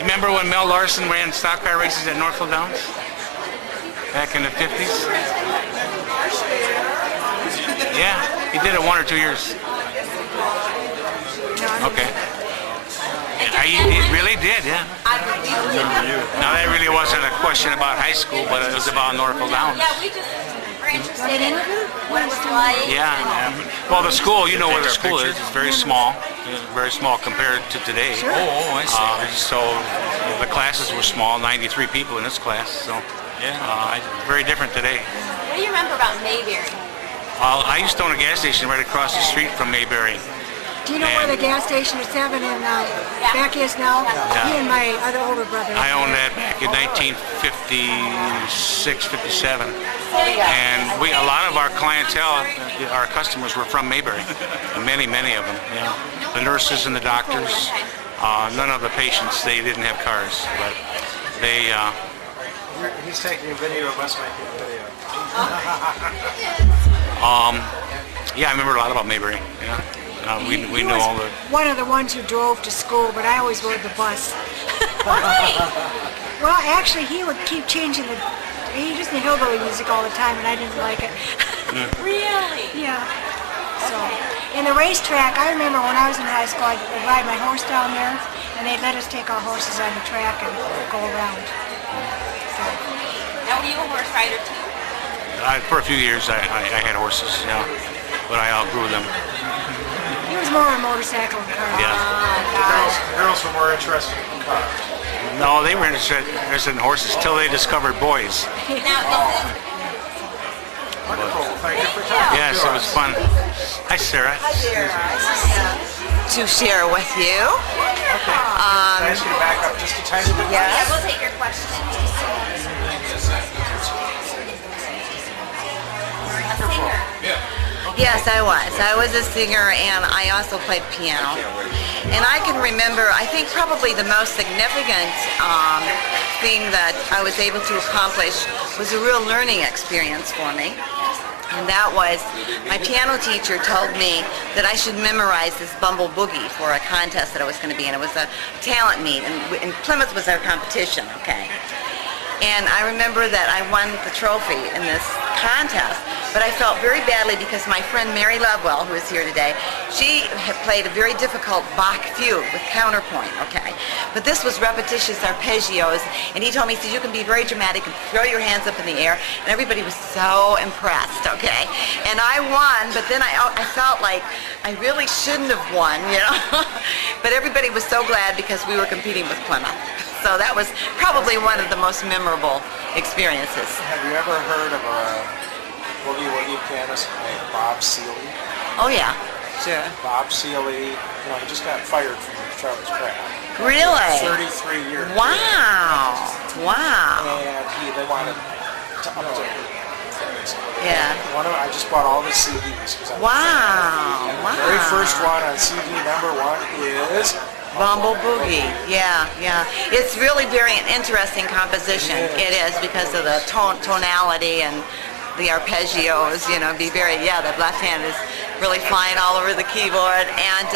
remember when Mel Larson ran stock car races at Northville Downs? Back in the 50s? Yeah, he did it 1 or 2 years. Okay. He really did, yeah. Now, that really wasn't a question about high school, but it was about Northville Downs. Yeah, we just were interested in what it was like. Yeah. Well, the school, you know where the school is. It's very small. Very small compared to today. Sure. I see. So the classes were small, 93 people in this class. So very different today. What do you remember about Mayberry? I used to own a gas station right across the street from Mayberry. Do you know where the gas station at 7 and back is now? Yeah. Me and my other older brother. I owned that back in 1956, 57. And a lot of our clientele, our customers were from Mayberry. Many of them, yeah. The nurses and the doctors, none of the patients, they didn't have cars, but they... He's taking a video of us making a video. Yeah, I remember a lot about Mayberry, yeah. We know all the... One of the ones who drove to school, but I always rode the bus. Well, actually, he would keep changing he listened to hillbilly music all the time, and I didn't like it. Really? Yeah. So, in the racetrack, I remember when I was in high school, I'd ride my horse down there, and they'd let us take our horses on the track and go around. So. Now, were you a horse rider too? For a few years, I had horses, yeah, but I outgrew them. He was more a motorcycle and car. Yeah. Girls were more interested in cars. No, they were interested in horses till they discovered boys. Wonderful. Thank you for talking. Yes, it was fun. Hi, Sarah. Hi there. To share with you. Okay. Can I ask you to back up just a tiny bit? Yes. Yeah, we'll take your question. Yes, I was. I was a singer, and I also played piano. And I can remember, I think probably the most significant thing that I was able to accomplish was a real learning experience for me. And that was, my piano teacher told me that I should memorize this Bumble Boogie for a contest that I was going to be in. It was a talent meet, and Plymouth was our competition, okay? And I remember that I won the trophy in this contest, but I felt very badly because my friend Mary Lovewell, who is here today, she had played a very difficult Bach fugue with counterpoint, okay? But this was repetitious arpeggios, and he told me, he said, you can be very dramatic and throw your hands up in the air, and everybody was so impressed, okay? And I won, but then I felt like I really shouldn't have won, you know? But everybody was so glad because we were competing with Plymouth. So that was probably one of the most memorable experiences. Have you ever heard of a boogie-woogie pianist named Bob Seeley? Oh, yeah. Sure. Bob Seeley, he just got fired from Charlie's Craft. Really? 33 years. Wow. Wow. And they wanted to update things. Yeah. I just bought all the CDs. Wow. The very first one on CD #1 is Bumble Boogie, yeah. It's really very an interesting composition. It is because of the tonality and the arpeggios, be very, the left hand is really flying all over the keyboard. And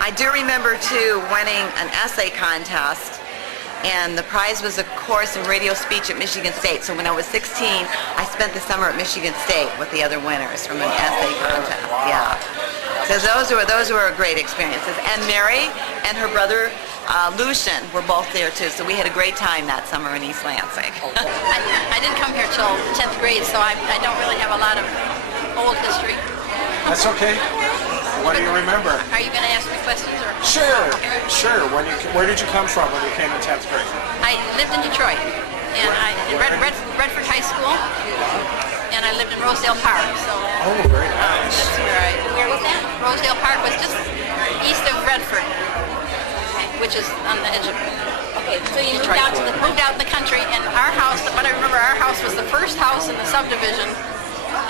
I do remember, too, winning an essay contest, and the prize was a course in radio speech at Michigan State. So when I was 16, I spent the summer at Michigan State with the other winners from an essay contest. Yeah. So those were great experiences. And Mary and her brother Lucian were both there too. So we had a great time that summer in East Lansing. I didn't come here till 10th grade, so I don't really have a lot of old history. That's okay. What do you remember? Are you going to ask me questions? Or? Sure. Where did you come from when you came to 10th grade? I lived in Detroit, and in Redford High School, and I lived in Rosedale Park. So very nice. That's where was that? Rosedale Park was just east of Redford, which is on the edge of Okay, so you Detroit. moved out in the country, and our house, but I remember our house was the first house in the subdivision,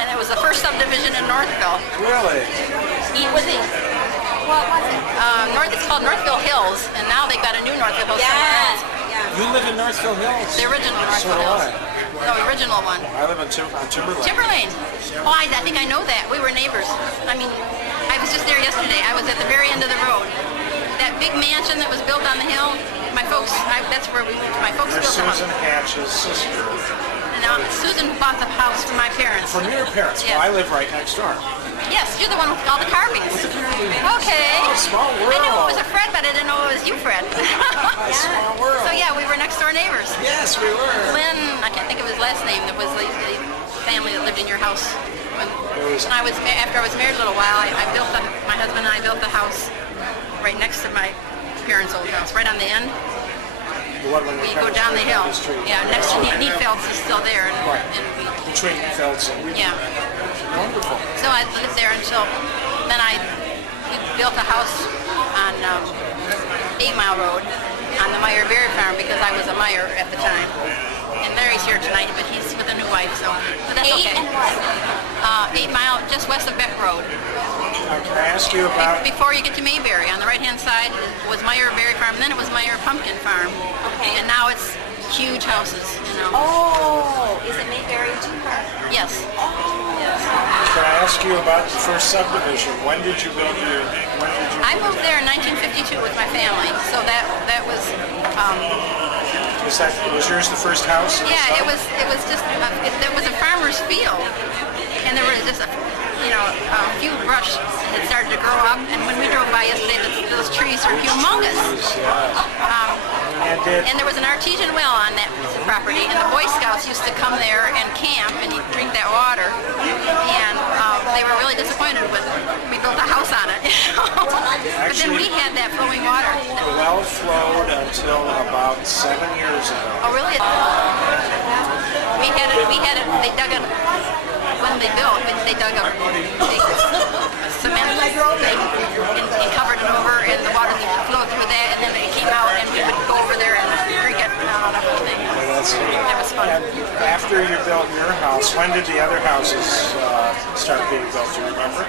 and it was the first subdivision in Northville. Really? Was it? What was it? It's called Northville Hills, and now they've got a new Northville Hills. Yes. You live in Northville Hills? The original So Northville do Hills. I. No, the original one. I live on Timberlane. Timberlane. Oh, I think I know that. We were neighbors. I mean, I was just there yesterday. I was at the very end of the road. That big mansion that was built on the hill, my folks, that's where my folks You're built the house. Susan Hatch's sister. Now, Susan bought the house from my parents. From your parents? Yes. Well, I live right next door. Yes, you're the one with all the carvings. Okay. Oh, small world. I knew it was a Fred, but I didn't know it was you, Fred. Small world. So yeah, we were next door neighbors. Yes, we were. Lynn, I can't think of his last name. That was the family that lived in your house. When I was after I was married a little while, my husband and I built the house right next to my parents' old house, right on the end. We go down the hill. Yeah, next to Neatfelds is still there. And Between Neatfelds and yeah. Wonderful. So I lived there until then. We built a house on 8 Mile Road on the Meyer Berry Farm because I was a Meyer at the time. And Larry's here tonight, but he's with a new wife, so but that's okay. 8 and what? 8 Mile, just west of Beck Road. Can I ask you about... Before you get to Mayberry, on the right-hand side was Meyer Berry Farm, then it was Meyer Pumpkin Farm. Okay. And now it's huge houses, Oh, is it Mayberry too? Yes. Yes. Can I ask you about the first subdivision? When did you build your... I moved there in 1952 with my family, so that was... Was yours the first house? Yeah, it was just there was a farmer's field, and there was just a few brush that started to grow up. And when we drove by yesterday, those trees are humongous. And there was an artesian well on that property, and the Boy Scouts used to come there and camp and drink that water. And they were really disappointed when we built a house on it. But then we had that flowing water. The well flowed until about 7 years ago. Oh, really? We had it, they dug it, when they built, they dug a cement and covered it over, and the water flowed through that, and then it came out, and we would go over there and drink it and all that whole thing. That was fun. And after you built your house, when did the other houses start being built? Do you remember?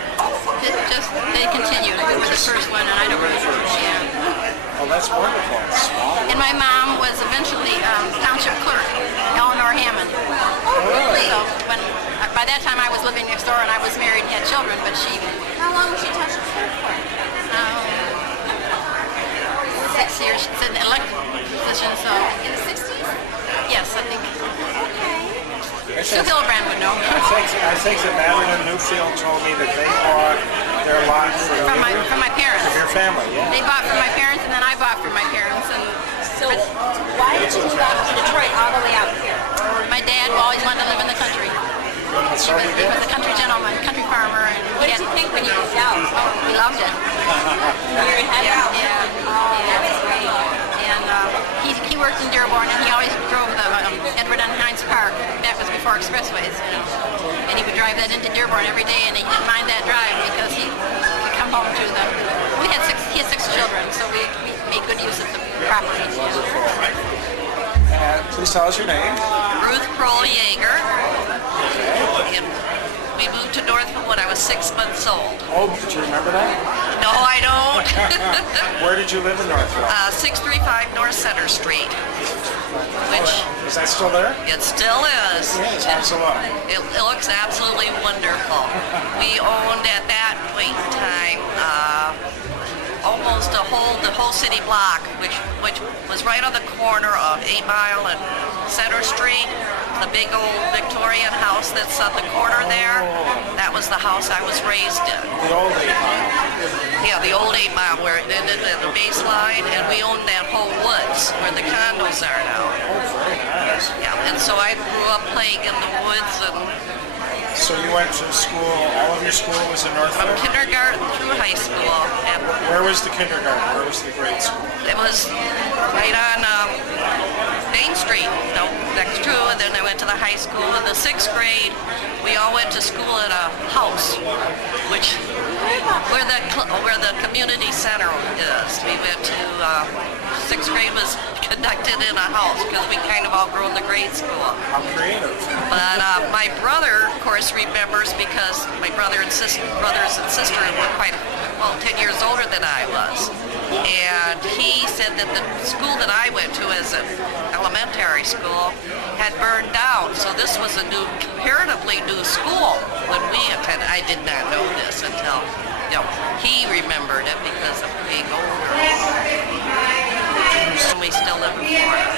They continued. We were the first one, and I don't remember. Yeah. Oh, that's wonderful. It's small. And my mom was eventually township clerk, Eleanor Hammond. Really? So by that time I was living next door and I was married and had children, but she... How long was she township clerk for? 6 years. She's an elected position, so... In the 60s? Yes, I think. Okay. Sue Hillebrand would know. I think that Madeline Newfield told me that they bought their lot from my parents. From your family, yeah. They bought from my parents, and then I bought from my parents. And so why did you move out from Detroit all the way out here? My dad always wanted to live in the country. So he was a country gentleman, country farmer. And what did you think when you moved out? Oh, we loved it. Very happy? Yeah. Oh, that was great. And he worked in Dearborn, and he always drove the Edward and Hines Park. That was before expressways, And he would drive that into Dearborn every day, and he didn't mind that drive because he could come home to them. He had 6 children, so we made good use of the property. Please tell us your name. Ruth Kroll Yeager. And we moved to Northville when I was 6 months old. Oh, do you remember that? No, I don't. Where did you live in Northville? 635 North Center Street. Which is that still there? It still is. Yeah, it's absolutely. It looks absolutely wonderful. We owned at that point in time almost the whole city block, which was right on the corner of 8 Mile and Center Street. The big old Victorian house that's at the corner there. That was the house I was raised in. The old 8 Mile. Yeah, the old 8 Mile where it ended at the baseline, and we owned that whole woods where the condos are now. Very nice. Yeah, and so I grew up playing in the woods. And so you went to school, all of your school was in Northville? From kindergarten through high school. And where was the kindergarten? Where was the grade school? It was right on Main Street, next to, and then I went to the high school. In the 6th grade, we all went to school at a house, which where the community center is. We went to 6th grade was conducted in a house because we kind of all grew in the grade school. How creative! But my brother, of course, remembers because my brothers and sisters were quite 10 years older than I was. And he said that the school that I went to as an elementary school had burned down. So this was a comparatively new school when we attended. I did not know this until, he remembered it because of being older. And we still live in Florida.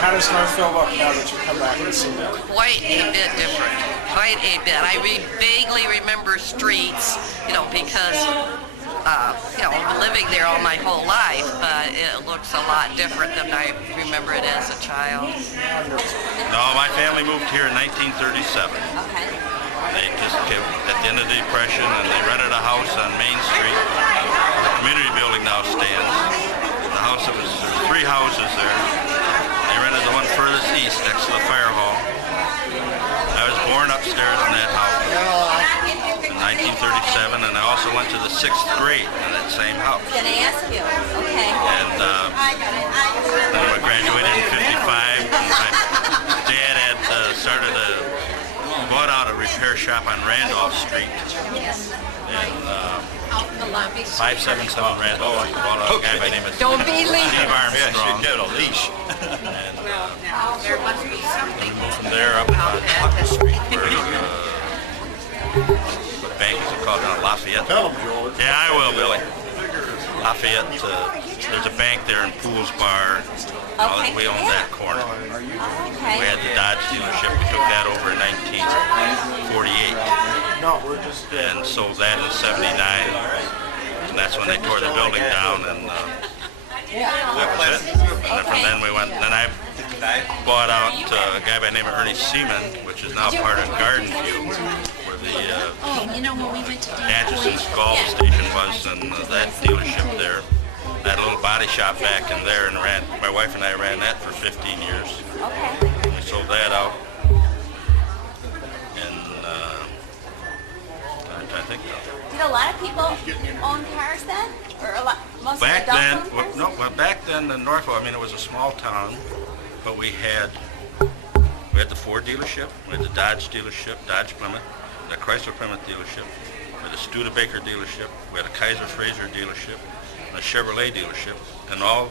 How does Northville look now that you come back and see it? Quite a bit different. Quite a bit. I vaguely remember streets, because living there all my whole life, but it looks a lot different than I remember it as a child. No, my family moved here in 1937. Okay. They just came at the end of the Depression, and they rented a house on Main Street. The community building now stands. The house there's 3 houses there. They rented the one furthest east next to the fire hall. I was born upstairs in that house in 1937, and I also went to the 6th grade in that same house. Can I ask you? Okay. And then I graduated in 55. My dad had bought out a repair shop on Randolph Street. And 577 Randolph. Bought out a guy by the name of Don't be leaving. Steve Armstrong. Yeah, she did a leash. And There must be something. we moved from there up on Puckett Street where what bank is it called? Lafayette. Tell them, George. Yeah, I will, Billy. Lafayette, there's a bank there in Pools Bar. Okay. We owned that corner. Okay. We had the Dodge dealership. We took that over in 1948. No, we're just... And sold that in 79. And that's when they tore the building down, and that was it. And then from then we went, then I bought out a guy by the name of Ernie Seaman, which is now part of Garden View, where the when we went to Atchison's golf station was, and that dealership there. I had a little body shop back in there, and my wife and I ran that for 15 years. Okay. We sold that out. And I think Did a lot of people own cars then? Or most back of the then, adults own cars? back then in Northville, it was a small town, but we had the Ford dealership, we had the Dodge dealership, Dodge Plymouth, the Chrysler Plymouth dealership, we had the Studebaker dealership, we had a Kaiser Frazer dealership, a Chevrolet dealership, and all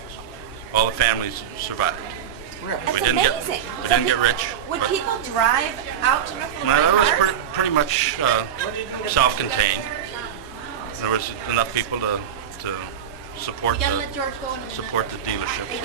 the families survived. That's We didn't amazing. get rich. Would but- people drive out to Northville? Well, it was cars? pretty much self-contained. There was enough people to support You gotta the let George go in a minute. support the dealerships.